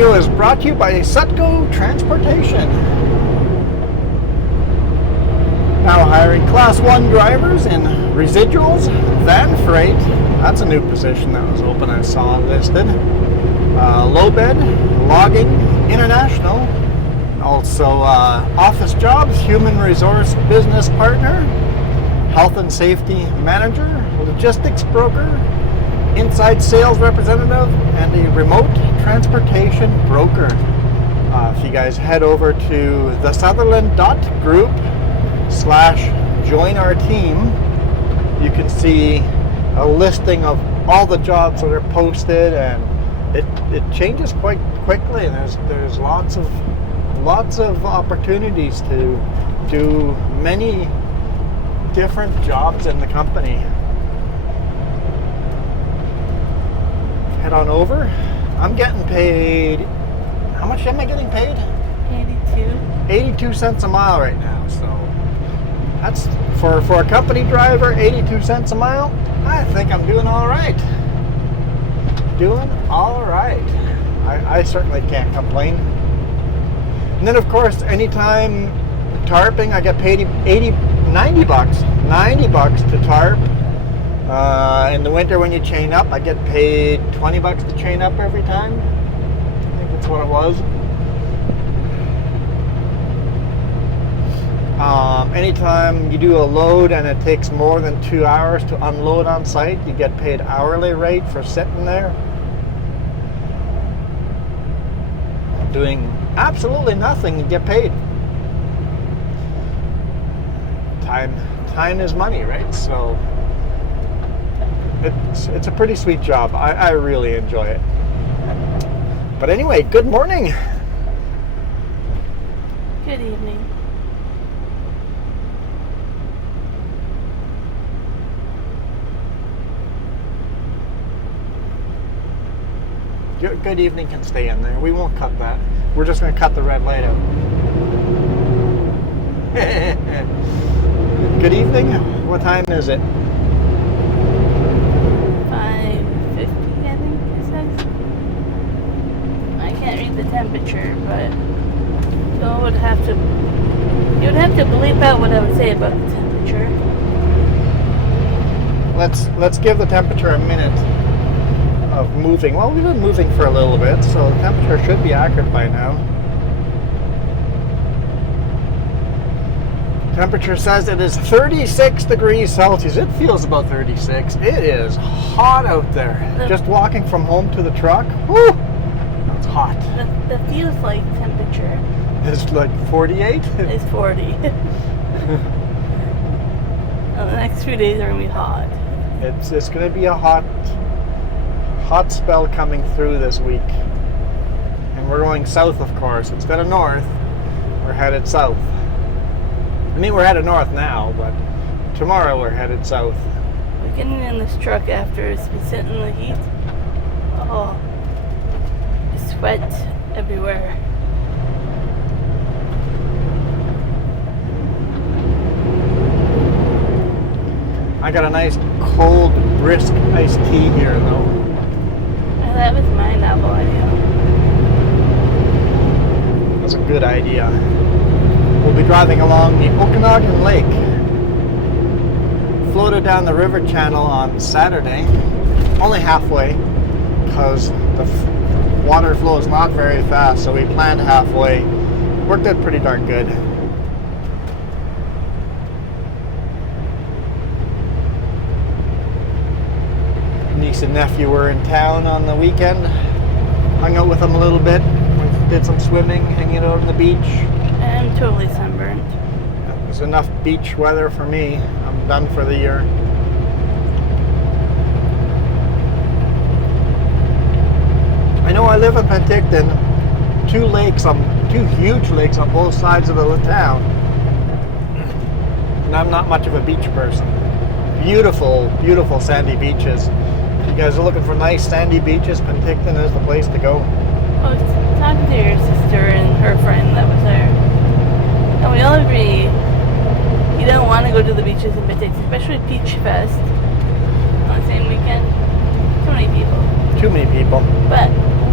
video is brought to you by Sutco Transportation. Now hiring Class 1 drivers in residuals, van freight. That's a new position that was open, I saw listed. Low bed, logging, international. Also office jobs, human resource business partner, health and safety manager, logistics broker, inside sales representative, and a remote transportation broker. If you guys head over to thesutherland.group/join our team, you can see a listing of all the jobs that are posted, and it changes quite quickly, and there's lots of opportunities to do many different jobs in the company. Head on over. I'm getting paid. How much am I getting paid? 82 cents a mile right now. So that's for a company driver, 82 cents a mile. I think I'm doing all right. I certainly can't complain. And then of course, anytime tarping, I get paid 90 bucks to tarp. In the winter when you chain up, I get paid 20 bucks to chain up every time. I think that's what it was. Anytime you do a load and it takes more than 2 hours to unload on site, you get paid hourly rate for sitting there. Doing absolutely nothing, you get paid. Time is money, right? So it's a pretty sweet job. I really enjoy it. But anyway, good morning. Good evening. Good evening can stay in there. We won't cut that. We're just going to cut the red light out. Good evening. What time is it? 5:50, I think it says. I can't read the temperature, but you would have to bleep out what I would say about the temperature. Let's give the temperature a minute of moving. Well, we've been moving for a little bit, so the temperature should be accurate by now. Temperature says it is 36 degrees Celsius. It feels about 36. It is hot out there. Just walking from home to the truck. Woo! It's hot. The feels like temperature. It's like 48? It's 40. The next few days are going to be hot. It's going to be a hot spell coming through this week. And we're going south, of course. Instead of north, we're headed south. I mean, we're headed north now, but tomorrow we're headed south. We're getting in this truck after it's been sitting in the heat. Oh, sweat everywhere. I got a nice cold, brisk iced tea here, though. That was my novel idea. That's a good idea. We'll be driving along the Okanagan Lake. Floated down the river channel on Saturday, only halfway, because the water flow is not very fast, so we planned halfway. Worked out pretty darn good. Niece and nephew were in town on the weekend. Hung out with them a little bit. Did some swimming, hanging out on the beach. I'm totally sunburned. It was enough beach weather for me. I'm done for the year. I know I live in Penticton. Two huge lakes on both sides of the town. And I'm not much of a beach person. Beautiful, beautiful sandy beaches. If you guys are looking for nice sandy beaches, Penticton is the place to go. I was talking to your sister and her friend that was there. And we all agree you don't want to go to the beaches in Bennett, especially Beach Fest on the same weekend. Too many people. Too many people. But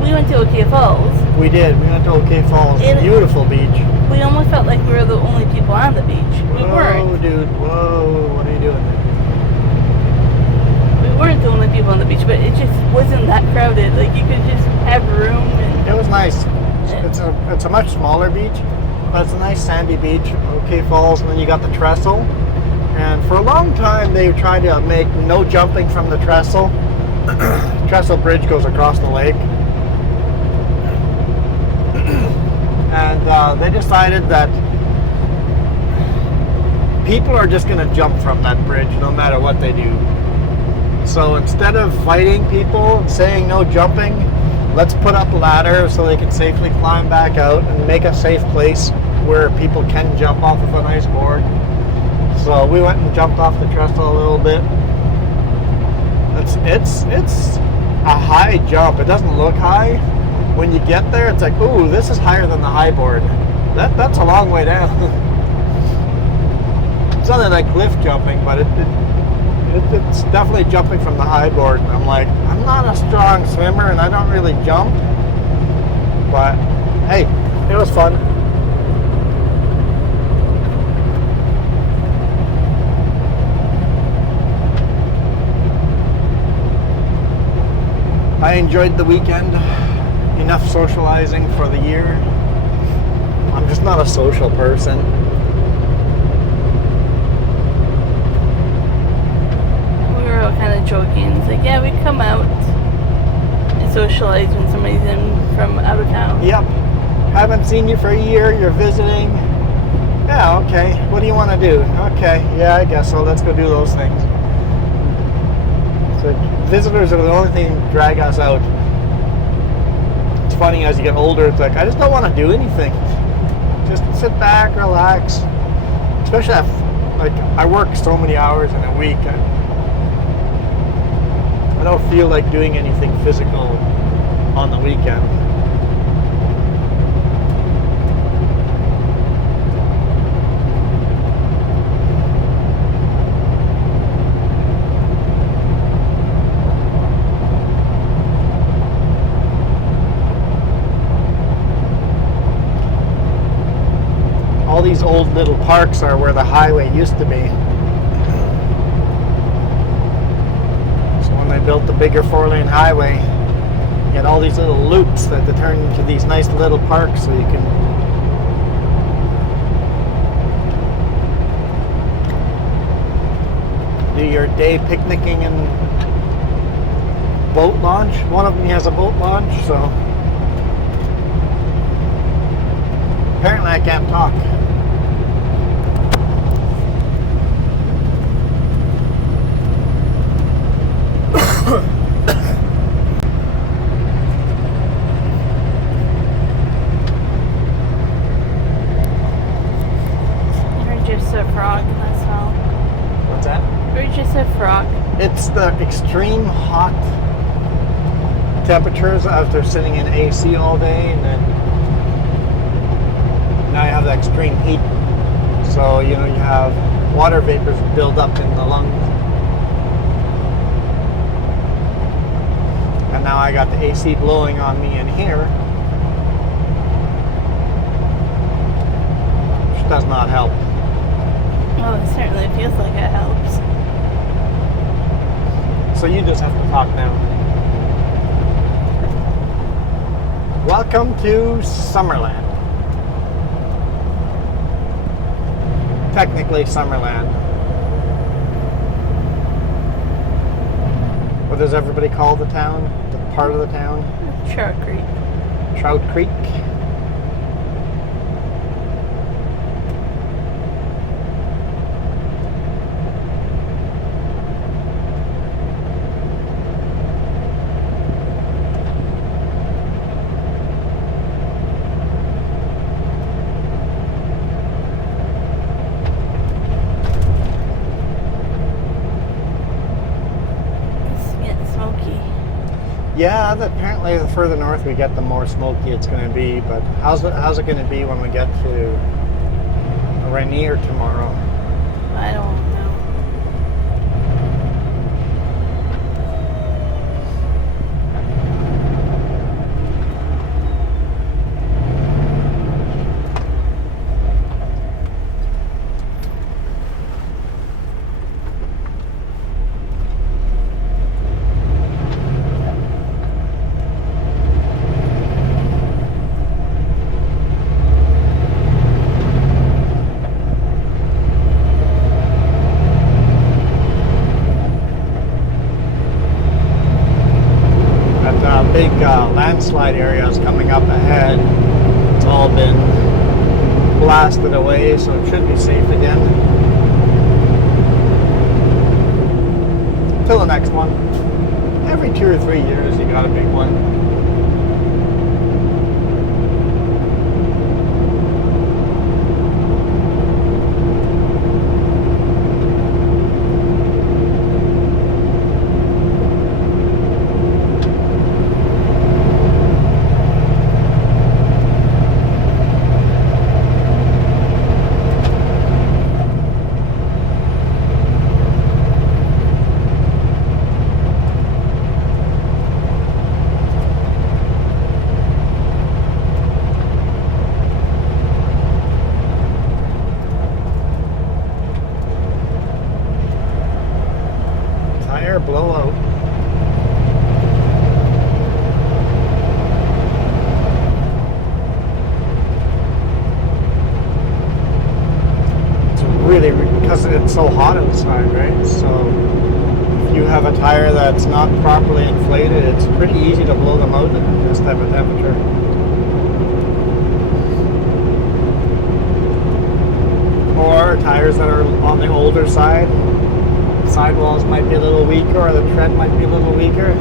we went to OK Falls. We did. We went to OK Falls. It- Beautiful beach. We almost felt like we were the only people on the beach. We Whoa, weren't. dude. Whoa. What are you doing? We weren't the only people on the beach, but it just wasn't that crowded. Like, you could just have room and... It was nice. Yeah. It's a much smaller beach, but it's a nice sandy beach. OK Falls, and then you got the trestle. And for a long time, they tried to make no jumping from the trestle. Trestle Bridge goes across the lake. And they decided that people are just going to jump from that bridge no matter what they do. So instead of fighting people and saying no jumping, let's put up a ladder so they can safely climb back out and make a safe place where people can jump off of an ice board. So we went and jumped off the trestle a little bit. It's a high jump. It doesn't look high. When you get there, it's like, ooh, this is higher than the high board. That's a long way down. It's not like cliff jumping, but it's definitely jumping from the high board. And I'm like, I'm not a strong swimmer and I don't really jump. But hey, it was fun. I enjoyed the weekend. Enough socializing for the year. I'm just not a social person. We were all kind of joking. It's like, yeah, we come out and socialize when somebody's in from out of town. Yep. Haven't seen you for a year. You're visiting. Yeah, okay. What do you want to do? Okay. Yeah, I guess so. Let's go do those things. So visitors are the only thing that drag us out. It's funny, as you get older, it's like, I just don't want to do anything. Just sit back, relax. Especially like I work so many hours in a week. I don't feel like doing anything physical on the weekend. All these old little parks are where the highway used to be. So when they built the bigger 4-lane highway, you had all these little loops that they turned into these nice little parks so you can do your day picnicking and boat launch. One of them has a boat launch, so apparently I can't talk. It's the extreme hot temperatures after sitting in AC all day, and then now you have the extreme heat. So, you have water vapors build up in the lungs. And now I got the AC blowing on me in here, which does not help. Well, it certainly feels like it helps. So you just have to talk now. Welcome to Summerland. Technically Summerland. What does everybody call the town? The part of the town? Trout Creek. Trout Creek. Yeah, apparently the further north we get, the more smoky it's going to be. But how's it going to be when we get to Rainier tomorrow? I don't know. landslide areas coming up ahead. It's all been blasted away, so it should be safe again. Till the next one. Every 2 or 3 years you got a big one. Blowout. It's really, because it's so hot outside, right? So if you have a tire that's not properly inflated, it's pretty easy to blow them out at this type of temperature. Or tires that are on the older side. Sidewalls might be a little weaker, or the tread might be a little weaker.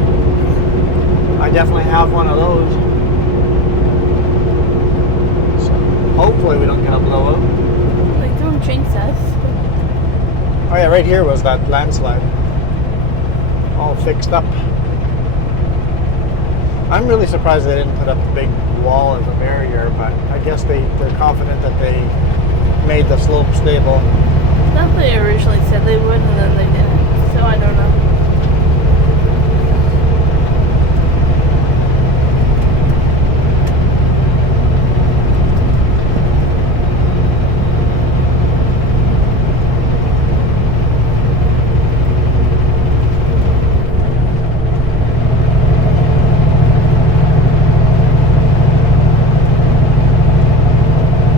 I definitely have one of those. So hopefully we don't get a blowout. Like, don't jinx us. Oh yeah, right here was that landslide. All fixed up. I'm really surprised they didn't put up a big wall as a barrier, but I guess they're confident that they made the slope stable. I thought they originally said they would, and then they didn't. So I don't know.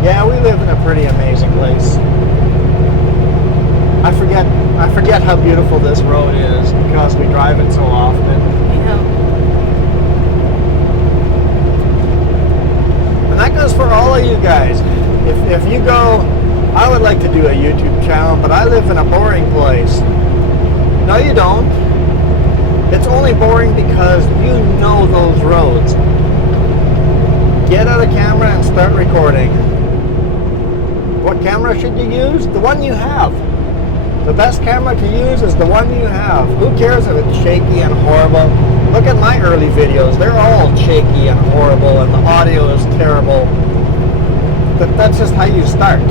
Yeah, we live in a pretty amazing place. I forget how beautiful this road is because we drive it so often. Yeah. And that goes for all of you guys. If you go, I would like to do a YouTube channel, but I live in a boring place. No, you don't. It's only boring because you know those roads. Get out a camera and start recording. What camera should you use? The one you have. The best camera to use is the one you have. Who cares if it's shaky and horrible? Look at my early videos. They're all shaky and horrible, and the audio is terrible. But that's just how you start.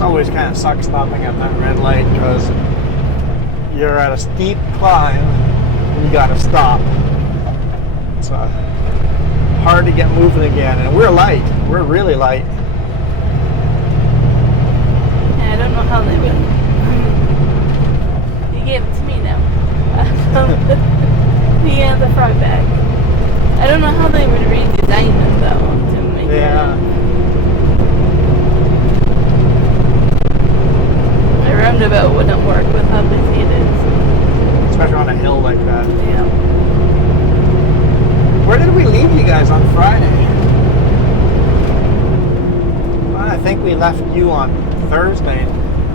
Always kind of sucks stopping at that red light because you're at a steep climb and you got to stop. It's hard to get moving again, and we're light. We're really light. Yeah, I don't know how they would. You gave it to me now. Yeah, the frog bag. I don't know how they would redesign it though to make it. A roundabout wouldn't work with how busy it is. Especially on a hill like that. Yeah. Where did we leave you guys on Friday? I think we left you on Thursday,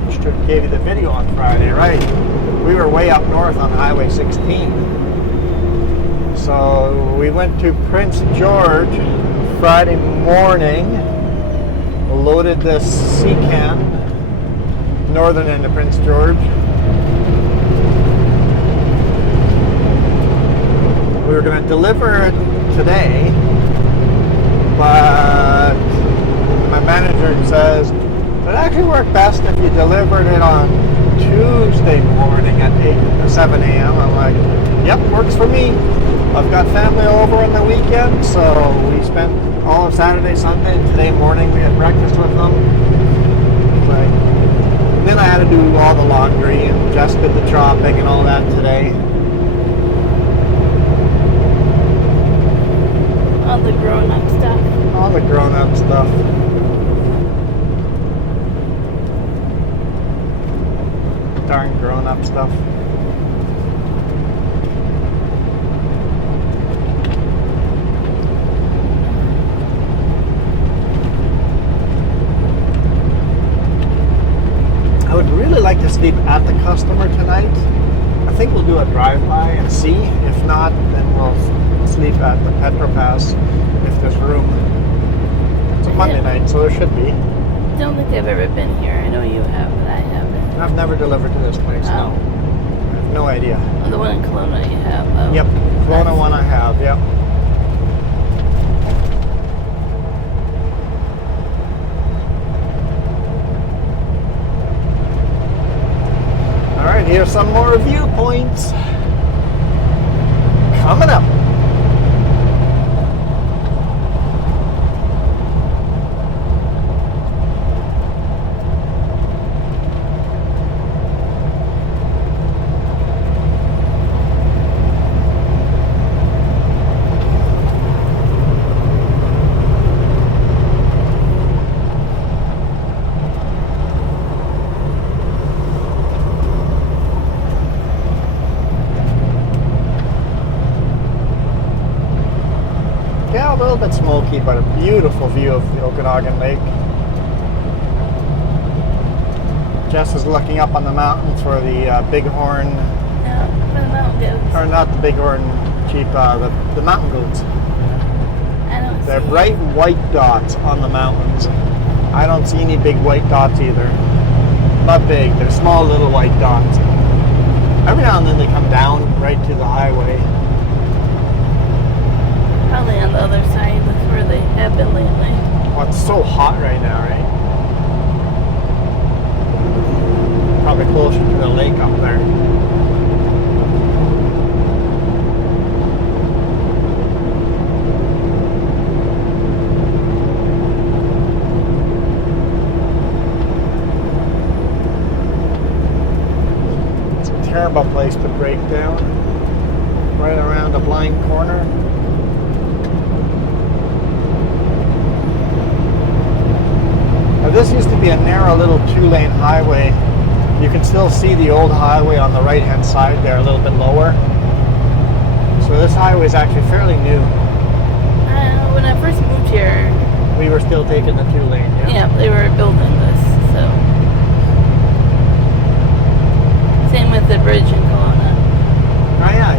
which gave you the video on Friday, right? We were way up north on Highway 16. So we went to Prince George Friday morning, loaded the Secan, northern end of Prince George. We were going to deliver it today, but my manager says it actually worked best if you delivered it on Tuesday morning at 7 a.m. I'm like, yep, works for me. I've got family over on the weekend, so we spent all of Saturday, Sunday, and today morning we had breakfast with them. Like, then I had to do all the laundry and just did the chopping and all that today. All the grown-up stuff. All the grown-up stuff. Darn grown-up stuff. I would really like to sleep at the customer tonight. I think we'll do a drive-by and see. If not, then we'll sleep at the Petropass if there's room. It's a Monday night, so there should be. I don't think I've ever been here. I know you have, but I haven't. I've never delivered to this place, no. I have no idea. Oh, the one in Kelowna you have. Oh. Yep, Kelowna one I have, yep. Alright, here's some more viewpoints. Coming up. Yeah, a little bit smoky, but a beautiful view of the Okanagan Lake. Jess is looking up on the mountain for the bighorn, Yeah, for the mountain goats. or not the bighorn sheep, the mountain goats. I don't They're see bright white dots on the mountains. I don't see any big white dots either. Not big, they're small little white dots. Every now and then they come down right to the highway. Probably on the other side. That's where they have been lately. Oh, it's so hot right now, right? Probably closer to the lake up there. It's a terrible place to break down. Right around a blind corner. Now, this used to be a narrow little two-lane highway. You can still see the old highway on the right-hand side there, a little bit lower. So this highway is actually fairly new. When I first moved here, We were still taking the two-lane, yeah? yeah, they were building this, so. Same with the bridge in Kelowna. Oh yeah,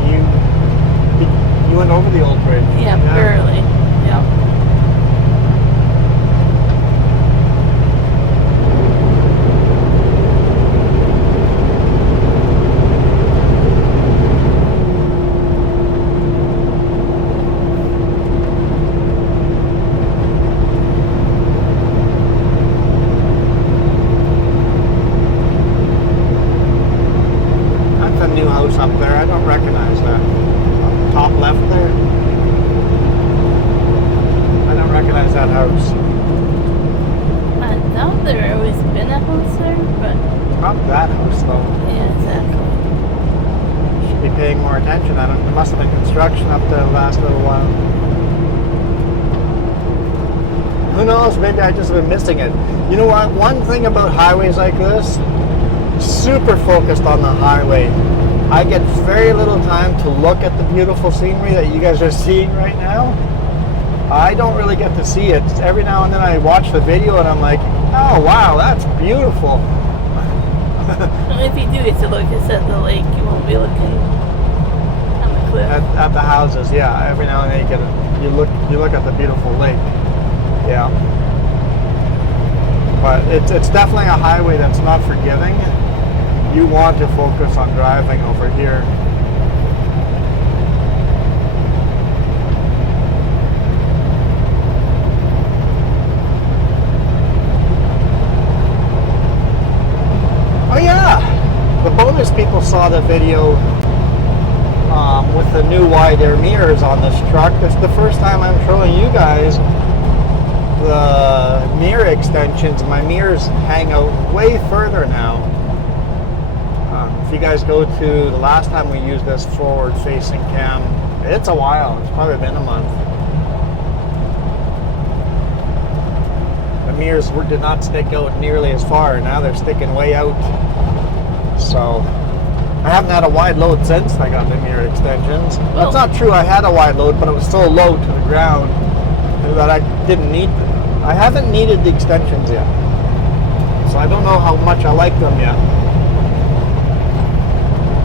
you went over the old bridge. Yeah, barely. Yeah. That's a new house up there. I don't recognize that. Top left there. I don't recognize that house. I thought there always been a house there, but Not that house though. yeah, exactly. Should be paying more attention. I don't. There must have been construction up there the last little while. Who knows? Maybe I just have been missing it. You know what? One thing about highways like this, super focused on the highway. I get very little time to look at the beautiful scenery that you guys are seeing right now. I don't really get to see it. Every now and then I watch the video and I'm like, oh wow, that's beautiful. And if you do get to look, it's at the lake. You won't be looking on the cliff. At the houses, yeah. Every now and then you look at the beautiful lake. Yeah. But it's definitely a highway that's not forgiving. You want to focus on driving over here. Oh yeah, people saw the video with the new wide air mirrors on this truck. It's the first time I'm showing you guys the mirror extensions. My mirrors hang out way further now. If you guys go to the last time we used this forward facing cam, it's a while. It's probably been a month. The mirrors did not stick out nearly as far. Now they're sticking way out. So I haven't had a wide load since I got the mirror extensions. Well, that's not true. I had a wide load, but it was so low to the ground that I didn't need them. I haven't needed the extensions yet. So I don't know how much I like them yet.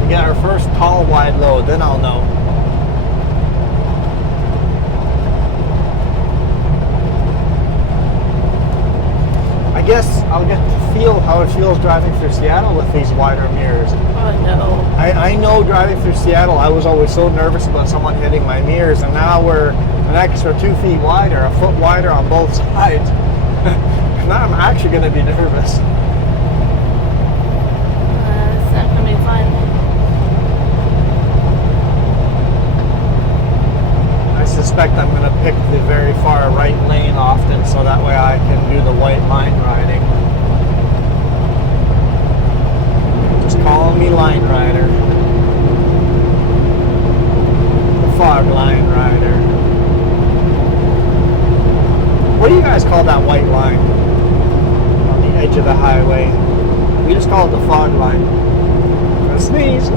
We get our first tall wide load, then I'll know. I guess I'll get to feel how it feels driving through Seattle with these wider mirrors. Oh no. I know driving through Seattle, I was always so nervous about someone hitting my mirrors, and now we're an extra 2 feet wider, a foot wider on both sides. Now I'm actually going to be nervous. It's not going to be fun. I suspect I'm going to pick the very far right lane often, so that way I can do the white line riding. Just call me line rider. The fog line rider. What do you guys call that white line on the edge of the highway? We just call it the fog line. I'm gonna sneeze.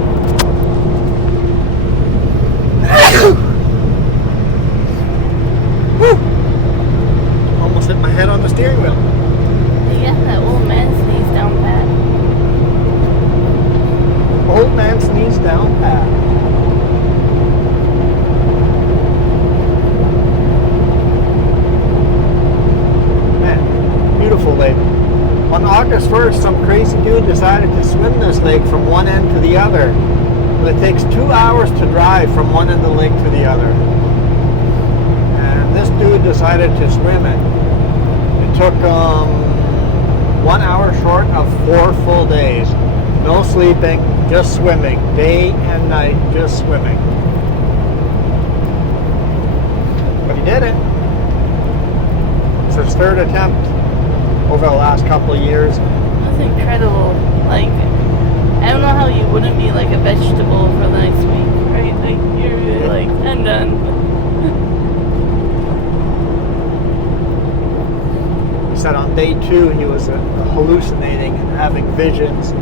Almost hit my head on the steering wheel. You got that old man sneeze down pat. Old man sneeze down pat. Man, beautiful lake. On August 1st, some crazy dude decided to swim this lake from one end to the other. But it takes 2 hours to drive from one end of the lake to the other. And this dude decided to swim it. It took 1 hour short of 4 full days. No sleeping, just swimming. Day and night, just swimming. But he did it. It's his third attempt over the last couple of years. That's incredible. Like, I don't know how you wouldn't be like a vegetable for the next week, right? Like, you're like, I'm done. He said on day 2 he was hallucinating and having visions.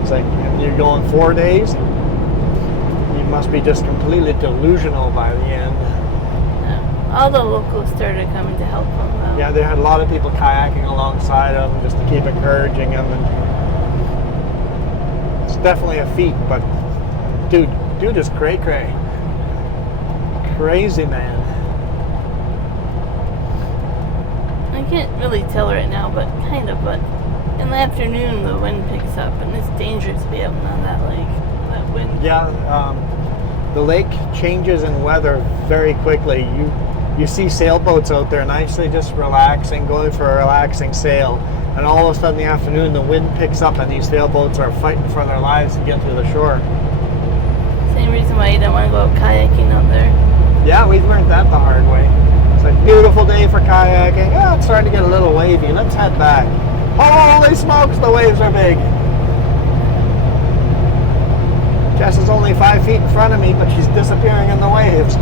It's like, and you're going 4 days? You must be just completely delusional by the end. Yeah. All the locals started coming to help him, though. Yeah, they had a lot of people kayaking alongside him just to keep encouraging him. And it's definitely a feat, but dude is cray. Crazy man. I can't really tell right now, but kind of, but in the afternoon the wind picks up and it's dangerous to be out on that lake. That wind. Yeah, the lake changes in weather very quickly. You see sailboats out there nicely just relaxing, going for a relaxing sail, and all of a sudden in the afternoon the wind picks up and these sailboats are fighting for their lives to get to the shore. Same reason why you don't want to go out kayaking out there. Yeah, we've learned that the hard way. It's a beautiful day for kayaking. Oh, it's starting to get a little wavy. Let's head back. Holy smokes, the waves are big. Jess is only 5 feet in front of me, but she's disappearing in the waves.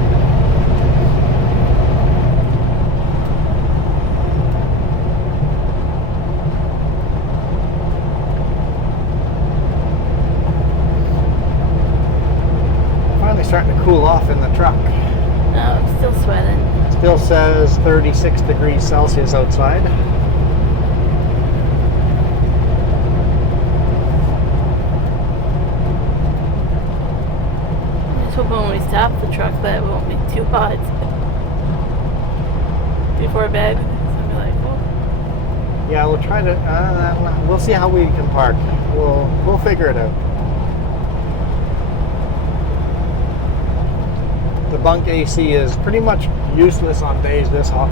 Finally starting to cool off in the truck. No, I'm still sweating. Still says 36 degrees Celsius outside. I'm just hoping when we stop the truck that it won't be too hot. Before bed, so I'll be like, oh. Yeah, we'll try to. We'll see how we can park. We'll figure it out. The bunk AC is pretty much useless on days this hot.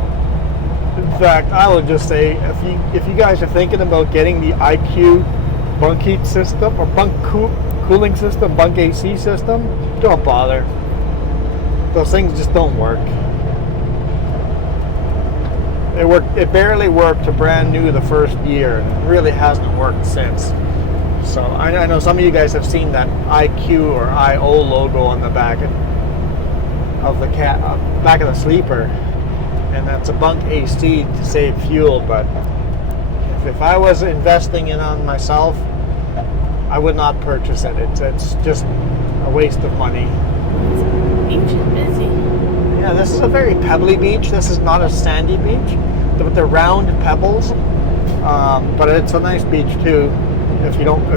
In fact, I would just say if you guys are thinking about getting the IQ bunk heat system or cooling system, bunk AC system, don't bother. Those things just don't work. It barely worked to brand new the first year, and it really hasn't worked since. So I know some of you guys have seen that IQ or IO logo on the back of the back of the sleeper, and that's a bunk AC to save fuel. But if I was investing in on myself, I would not purchase it. It's just a waste of money. Beach is busy. Yeah, this is a very pebbly beach. This is not a sandy beach, but they're round pebbles. But it's a nice beach too. If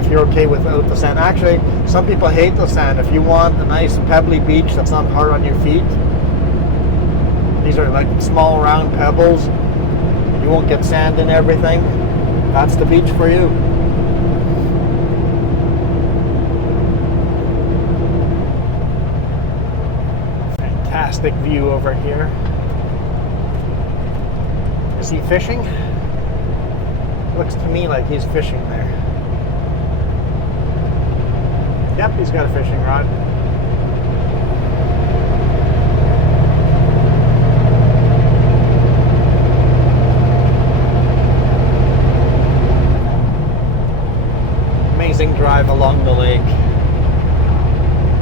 you're okay without the sand. Actually, some people hate the sand. If you want a nice pebbly beach that's not hard on your feet, these are like small round pebbles. You won't get sand in everything. That's the beach for you. Fantastic view over here. Is he fishing? Looks to me like he's fishing there. Yep, he's got a fishing rod. Amazing drive along the lake.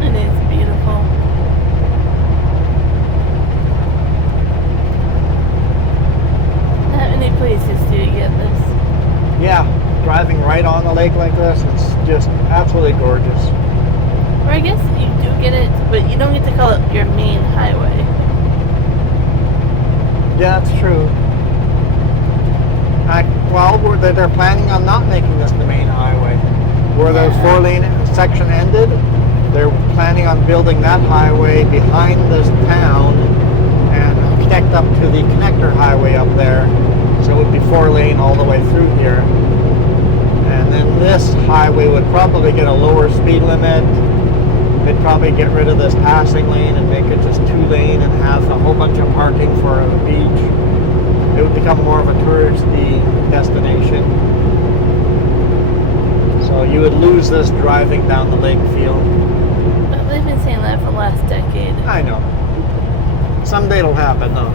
It is beautiful. Not many places do you get this. Yeah, driving right on the lake like this, it's just absolutely gorgeous. Or I guess you do get it, but you don't get to call it your main highway. Yeah, that's true. Well, they're planning on not making this the main highway. Where the 4-lane section ended, they're planning on building that highway behind this town and connect up to the connector highway up there. So it would be 4-lane all the way through here. And then this highway would probably get a lower speed limit. They'd probably get rid of this passing lane and make it just 2-lane and have a whole bunch of parking for the beach. It would become more of a touristy destination. So you would lose this driving down the lake feel. But they've been saying that for the last decade. I know. Someday it'll happen though.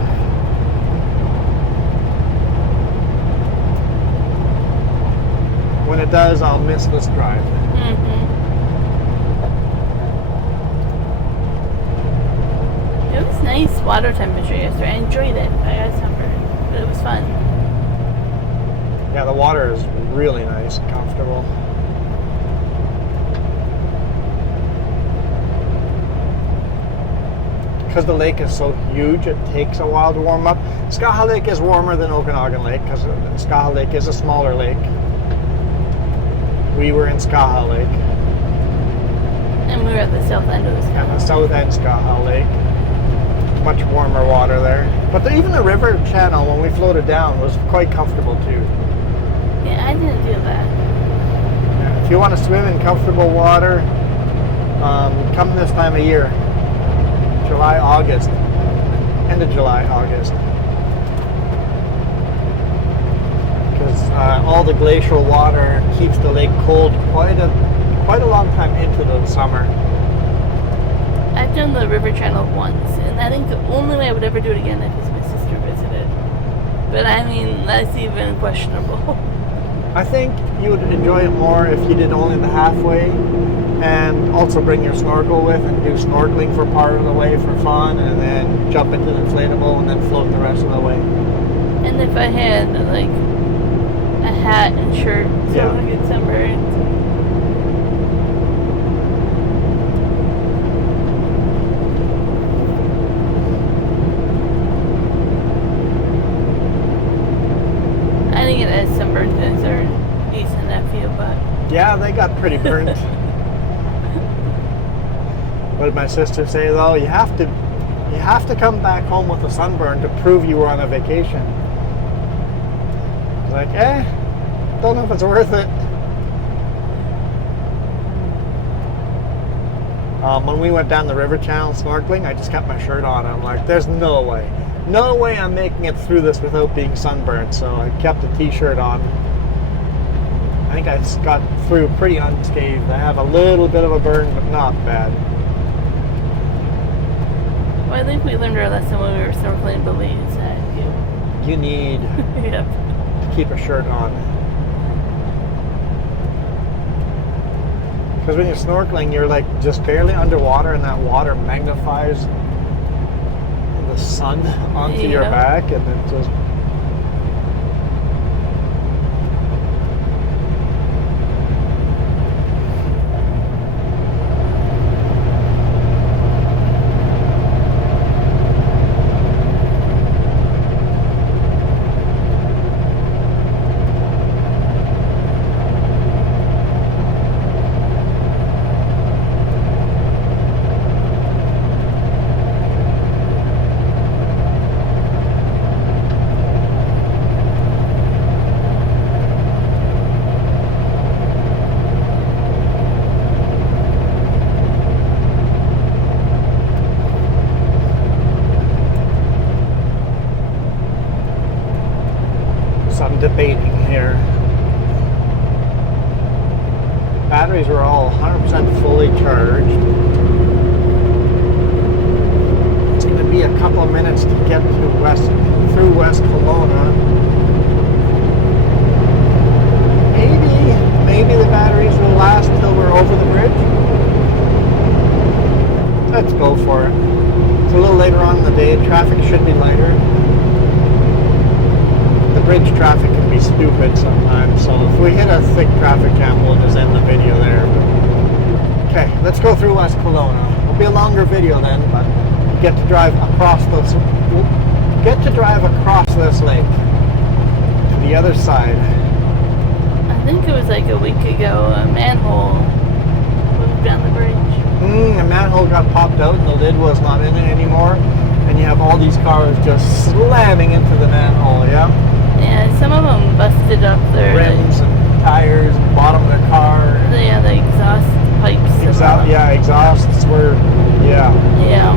When it does, I'll miss this drive. It was nice water temperature yesterday. I enjoyed it. I got sunburned, but it was fun. Yeah, the water is really nice and comfortable. Because the lake is so huge, it takes a while to warm up. Skaha Lake is warmer than Okanagan Lake because Skaha Lake is a smaller lake. We were in Skaha Lake. And we were at the south end of the And the south end Skaha Lake. Much warmer water there. But even the river channel, when we floated down, was quite comfortable too. Yeah, I didn't do that. If you want to swim in comfortable water, come this time of year. July, August. End of July, August. Because all the glacial water keeps the lake cold quite a long time into the summer. I've done the river channel once, and I think the only way I would ever do it again is if my sister visited. But I mean, that's even questionable. I think you would enjoy it more if you did only the halfway and also bring your snorkel with and do snorkeling for part of the way for fun and then jump into the inflatable and then float the rest of the way. And if I had like a hat and shirt so I could get sunburned. I didn't get as sunburned as our niece and nephew, but yeah, they got pretty burnt. What did my sister say though? You have to come back home with a sunburn to prove you were on a vacation. I was like, don't know if it's worth it. When we went down the river channel snorkeling, I just kept my shirt on. I'm like, there's no way I'm making it through this without being sunburned. So I kept the t-shirt on. I think I got through pretty unscathed. I have a little bit of a burn, but not bad. Well, I think we learned our lesson when we were snorkeling Belize. You need Yep. to keep a shirt on. Because when you're snorkeling, you're like just barely underwater, and that water magnifies the sun onto your back, and then just. Some debating here. Batteries were all 100% fully charged. It's going to be a couple of minutes to get to through West Kelowna. Maybe the batteries will last till we're over the bridge. Let's go for it. It's a little later on in the day. Traffic should be lighter. The bridge traffic can be stupid sometimes, so if we hit a thick traffic jam, we'll just end the video there. Okay, let's go through West Kelowna. It'll be a longer video then, but we get to drive across this lake to the other side. I think it was like a week ago, a manhole moved down the bridge. A manhole got popped out and the lid was not in it anymore, and you have all these cars just slamming into the manhole, yeah? Yeah, some of them busted up their rims and tires and bottom of their car. Yeah, the exhaust pipes. Exhausts were, yeah. Yeah.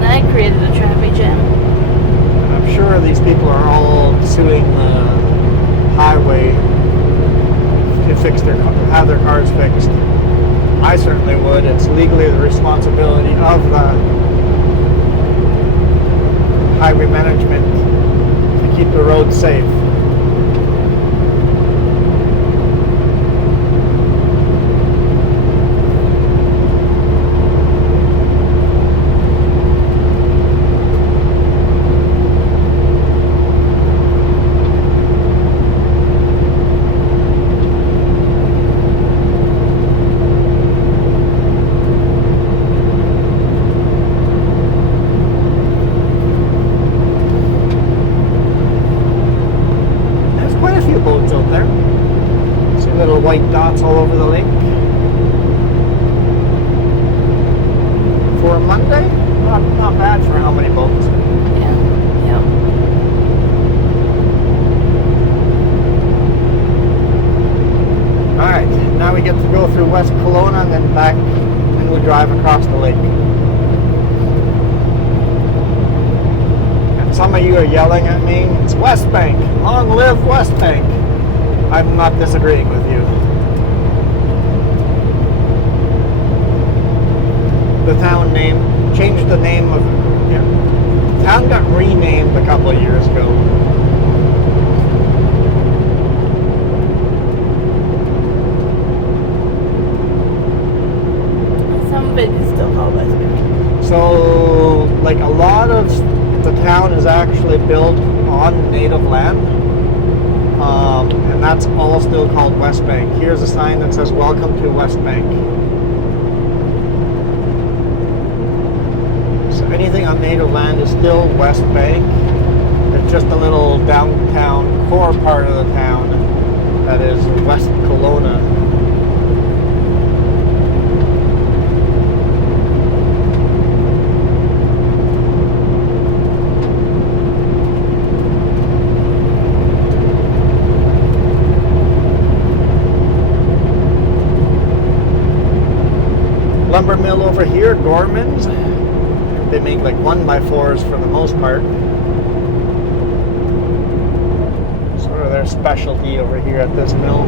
That created a traffic jam. And I'm sure these people are all suing the highway to have their cars fixed. I certainly would. It's legally the responsibility of the highway management to keep the roads safe. White dots all over the lake. For a Monday, not bad for how many boats. Yeah. Alright, now we get to go through West Kelowna and then back, and we drive across the lake. And some of you are yelling at me, it's Westbank, long live Westbank. I'm not disagreeing with you. The town name, changed the name of, the town got renamed a couple of years ago. Some of it is still called Westbank. So, like a lot of the town is actually built on native land. And that's all still called Westbank. Here's a sign that says, "Welcome to Westbank." So anything on native land is still Westbank. It's just a little downtown core part of the town that is West Kelowna. Lumber mill over here, Gorman's. They make like 1x4s for the most part. Sort of their specialty over here at this mill.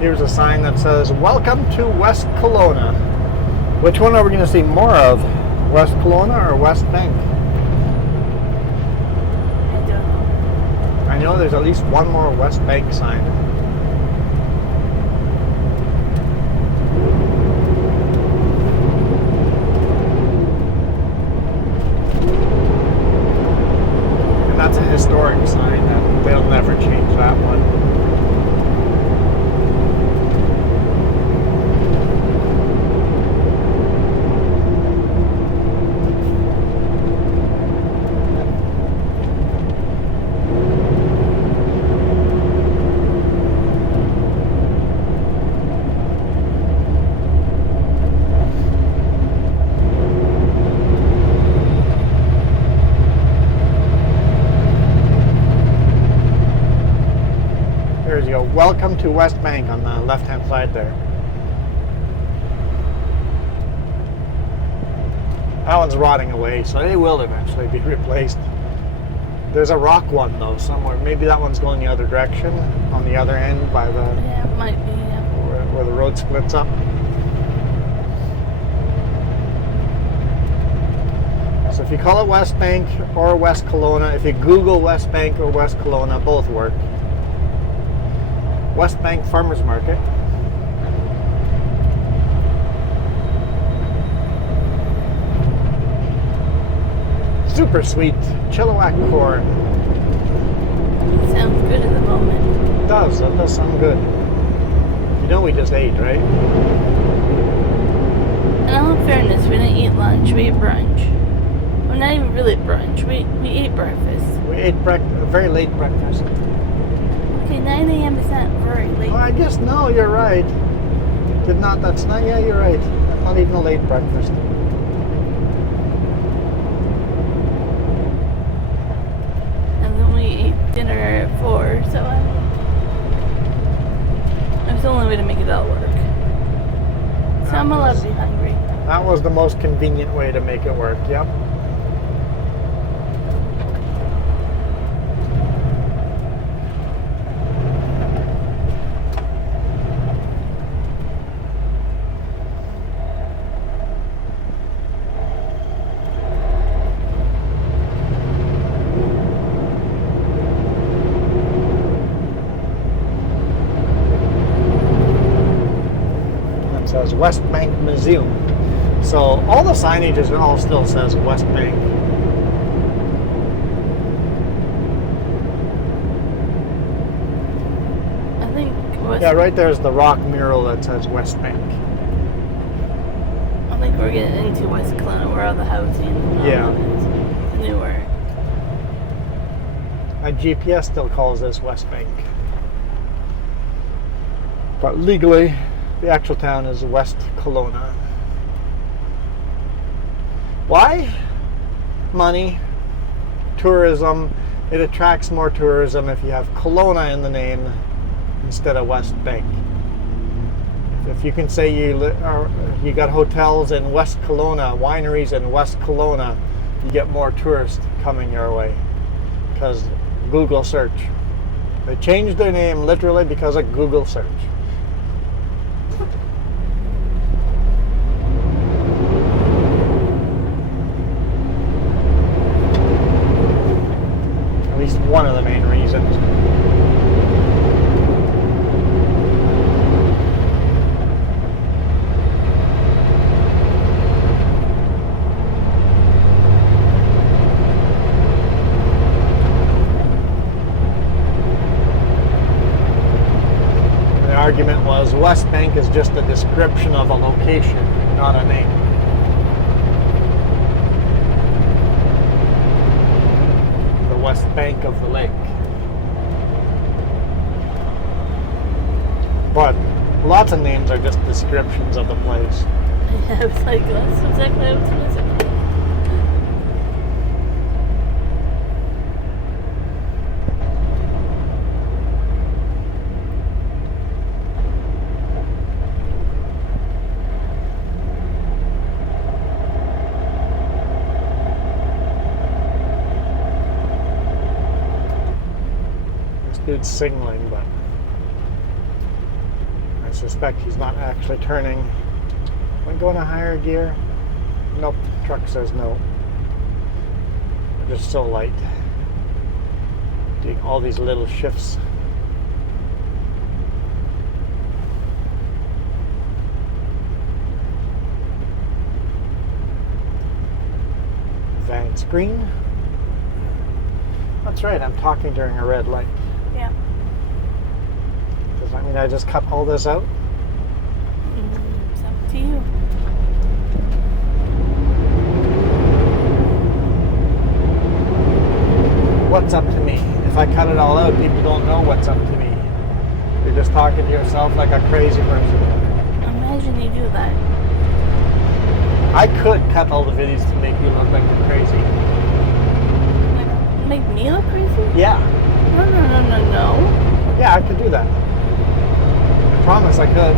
Here's a sign that says, "Welcome to West Kelowna." Which one are we going to see more of? West Kelowna or Westbank? I don't know. I know there's at least one more Westbank sign. And that's a historic sign. They'll never change that one. There's your "Welcome to Westbank" on the left-hand side there. That one's rotting away, so they will eventually be replaced. There's a rock one though somewhere. Maybe that one's going the other direction, on the other end by the Yeah, it might be. Yeah. where the road splits up. So if you call it Westbank or West Kelowna, if you Google Westbank or West Kelowna, both work. Westbank Farmers Market. Super sweet Chilliwack corn. It sounds good at the moment. It does sound good. You know we just ate, right? In all fairness, we didn't eat lunch, we ate brunch. Well, not even really brunch, we ate breakfast. We ate a very late breakfast. Okay, 9 a.m. is not very late. Oh, I guess no, you're right. That's not, yeah, you're right. That's not even a late breakfast. And then we ate dinner at 4, so that's the only way to make it all work. So I'm allowed to be hungry. That was the most convenient way to make it work, yep. Says Westbank Museum. So all the signage all still says Westbank. I think Yeah, right there's the rock mural that says Westbank. I think we're getting into West Kelowna where all the housing and all Yeah. of it is newer. My GPS still calls this Westbank. But legally, the actual town is West Kelowna. Why? Money, tourism. It attracts more tourism if you have Kelowna in the name instead of Westbank. If you can say you got hotels in West Kelowna, wineries in West Kelowna, you get more tourists coming your way because Google search. They changed their name literally because of Google search. At least one of the main reasons. The argument was Westbank is just a description of a location, not a name. West bank of the lake. But lots of names are just descriptions of the place. Yeah, I was like, that's exactly what I was going to say. Dude's signaling, but I suspect he's not actually turning. Am I going to higher gear? Nope, truck says no. We're just so light. Doing all these little shifts. Van screen. That's right, I'm talking during a red light. Yeah. Does that mean I just cut all this out? It's up to you. What's up to me? If I cut it all out, people don't know what's up to me. You're just talking to yourself like a crazy person. Imagine you do that. I could cut all the videos to make you look like you're crazy. Like, make me look crazy? Yeah. No. Yeah, I could do that. I promise I could.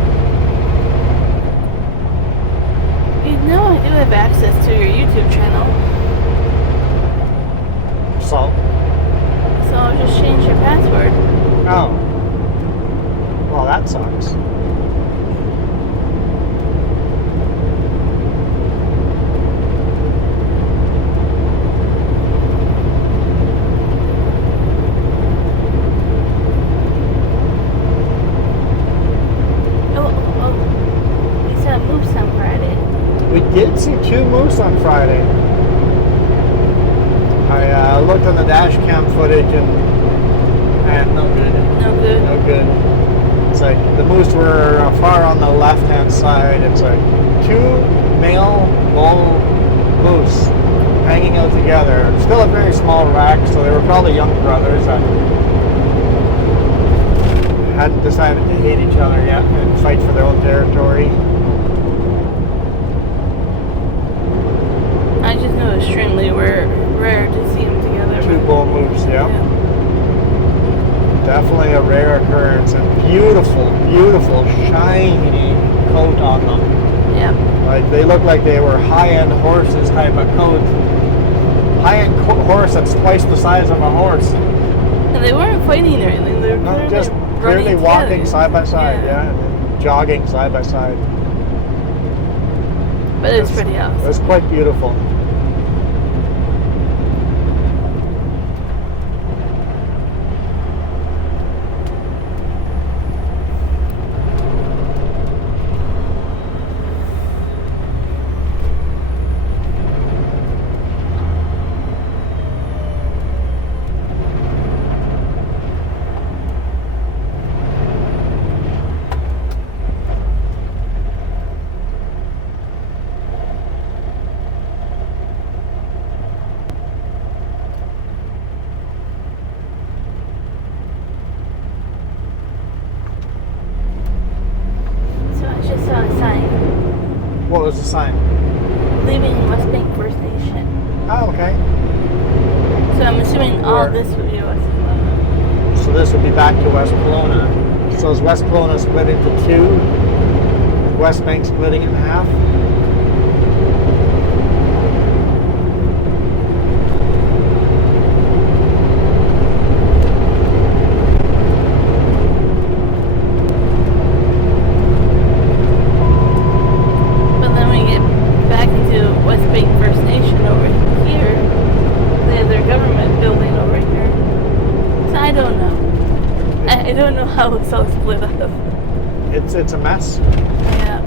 You know I do have access to your YouTube channel. So I'll just change your password. Oh. Well, that sucks. We saw moose on Friday. We did see 2 moose on Friday. I looked on the dash cam footage and no good. No good. No good. It's like the moose were far on the left-hand side. It's like 2 male bull moose hanging out together. Still a very small rack, so they were probably young brothers that hadn't decided to hate each other yet and fight for their own territory. I just know extremely rare to see them together. 2 bull moose, yeah. Definitely a rare occurrence, and beautiful, beautiful, shiny coat on them. Yeah. Like they look like they were high-end horses type of coat. High-end horse that's twice the size of a horse. And they weren't fighting or anything. They were Just clearly walking side by side, yeah, and then jogging side by side. But it was pretty awesome. It was quite beautiful. What was the sign? Leaving Westbank First Nation. Oh, okay. So I'm assuming all this would be West Kelowna. So this would be back to West Kelowna. So is West Kelowna split into 2? Westbank splitting it in half? How it's all split up. It's a mess. Yeah.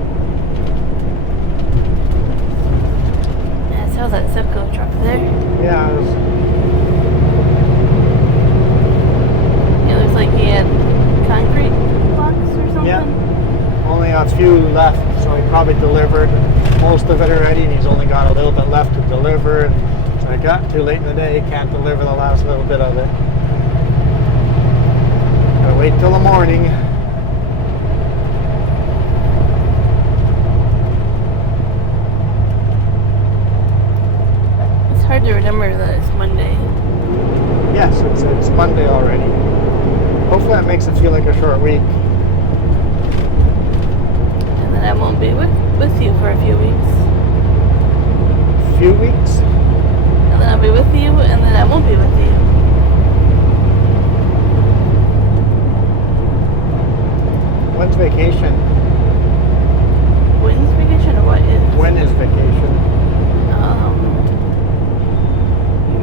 Yeah, I saw that Zipco truck there. Yeah, it was... It looks like he had concrete blocks or something. Yeah. Only a few left, so he probably delivered most of it already, and he's only got a little bit left to deliver. And so I got too late in the day, can't deliver the last little bit of it. Gotta wait till the morning. It's hard to remember that it's Monday. Yes, it's Monday already. Hopefully that makes it feel like a short week. And then I won't be with you for a few weeks. Few weeks? And then I'll be with you, and then I won't be with you. vacation? When's vacation or what is? When is vacation?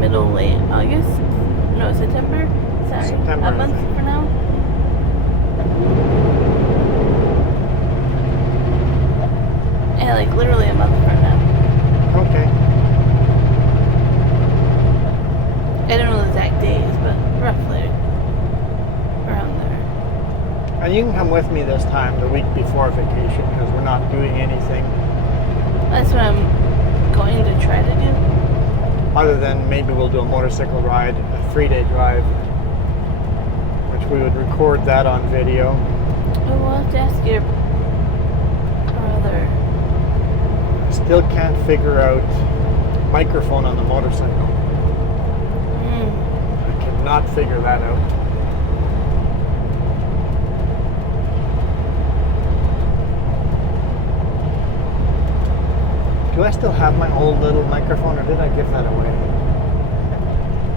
Middle late August? No, September? Sorry. September, A month from now? Yeah, like literally a month from now. Okay. I don't know the exact days, but roughly around there. And you can come with me this time, the week before vacation, because we're not doing anything That's what I'm going to try to do. other than maybe we'll do a motorcycle ride, a 3-day drive, which we would record that on video. Oh, we'll have to ask your brother. I still can't figure out microphone on the motorcycle. I cannot figure that out. Do I still have my old little microphone, or did I give that away?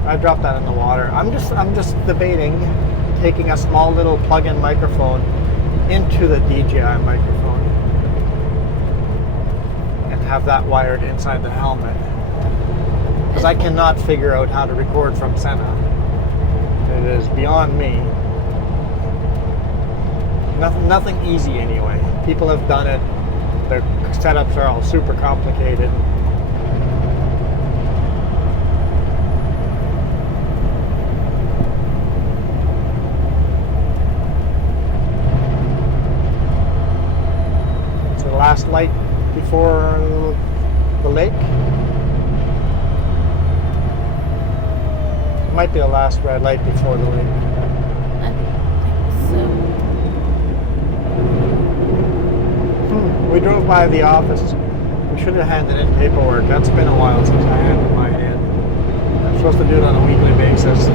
I dropped that in the water. I'm just debating taking a small little plug-in microphone into the DJI microphone and have that wired inside the helmet. Because I cannot figure out how to record from Senna. It is beyond me. Nothing easy anyway. People have done it. Their setups are all super complicated. It's the last light before the lake. Might be the last red light before the lake. I think so. We drove by the office. We should have handed in paperwork. That's been a while since I handed mine in. I'm supposed to do it on a weekly basis.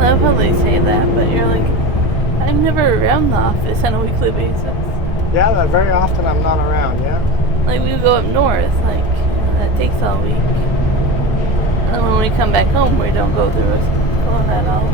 They'll probably say that, but you're like, I'm never around the office on a weekly basis. Yeah, that very often I'm not around, yeah. Like, we go up north, like, you know, that takes all week. And then when we come back home, we don't go through Kelowna at all.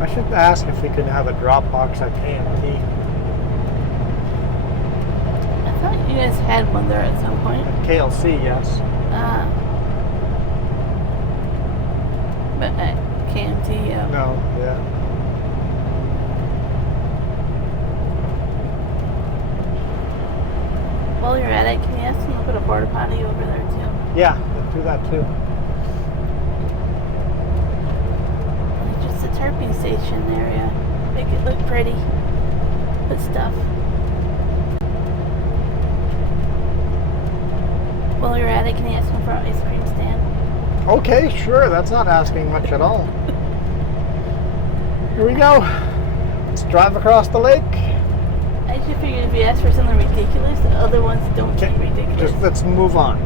I should ask if we could have a drop box at KMT. I thought you guys had one there at some point. KLC, yes. But at KMT, yeah. No, yeah. While you're at it, can you ask them to put a porta potty over there too? Yeah, let's do that too. Like just the tarping station area. Make it look pretty. Put stuff. While you're at it, can you ask them for an ice cream stand? Okay, sure. That's not asking much at all. Here we go. Let's drive across the lake. I actually figured if you ask for something ridiculous, the other ones don't Okay, seem ridiculous. just let's move on.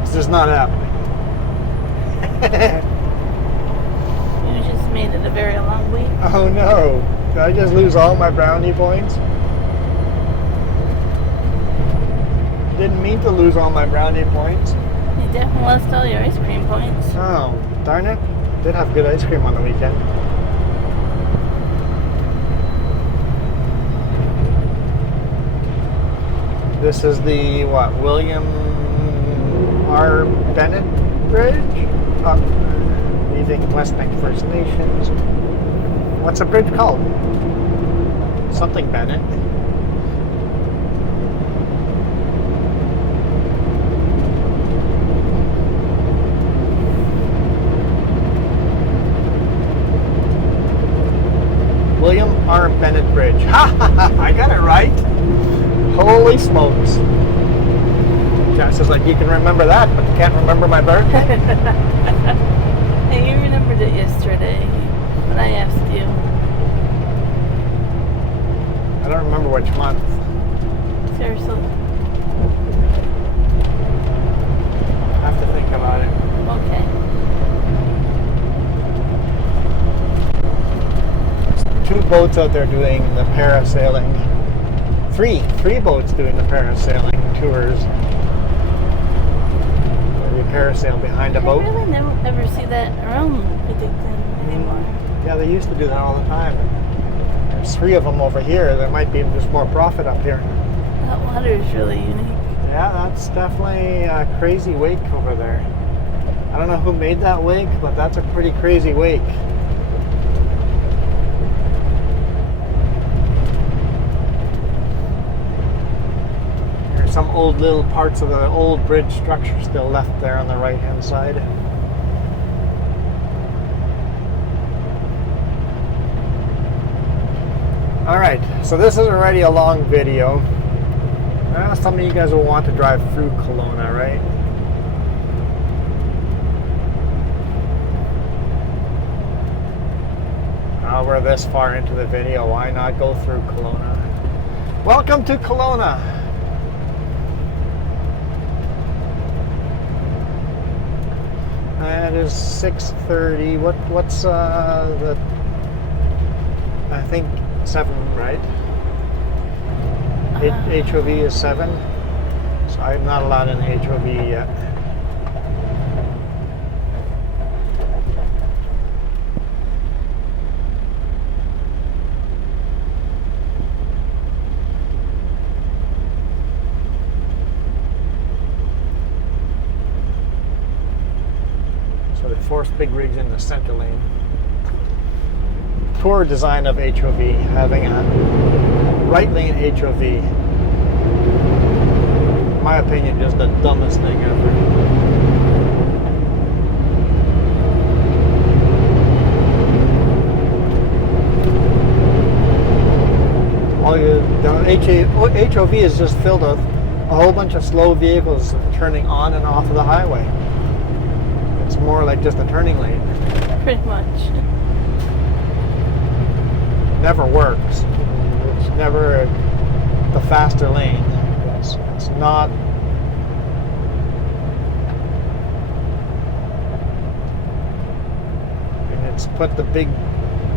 This is not happening. You just made it a very long week. Oh no. Did I just lose all my brownie points? Didn't mean to lose all my brownie points. You definitely lost all your ice cream points. Oh, darn it. Did have good ice cream on the weekend. This is the, what, William R. Bennett Bridge? Up leaving Westbank First Nations. What's the bridge called? Something Bennett. William R. Bennett Bridge. Ha ha ha! I got it right. Holy smokes. Jess is like, you can remember that, but you can't remember my birthday? Hey, you remembered it yesterday when I asked you. I don't remember which month. Seriously. I have to think about it. Okay. There's 2 boats out there doing the parasailing. Three boats doing the parasailing tours. Where you parasail behind a boat. I really never ever see that around Penticton anymore. Yeah, they used to do that all the time. There's 3 of them over here. There might be just more profit up here. That water is really unique. Yeah, that's definitely a crazy wake over there. I don't know who made that wake, but that's a pretty crazy wake. There's some old little parts of the old bridge structure still left there on the right hand side. Alright, so this is already a long video. Some of you guys will want to drive through Kelowna, right? Now we're this far into the video, why not go through Kelowna? Welcome to Kelowna! It is 6:30. What's the? I think 7, right? HOV is 7, so I'm not allowed in the HOV yet. So they forced big rigs in the center lane. Poor design of HOV, having a right lane HOV. In my opinion, just the dumbest thing ever. The HOV is just filled with a whole bunch of slow vehicles turning on and off of the highway. It's more like just a turning lane. Pretty much. Never works. It's never the faster lane. It's not. And it's put the big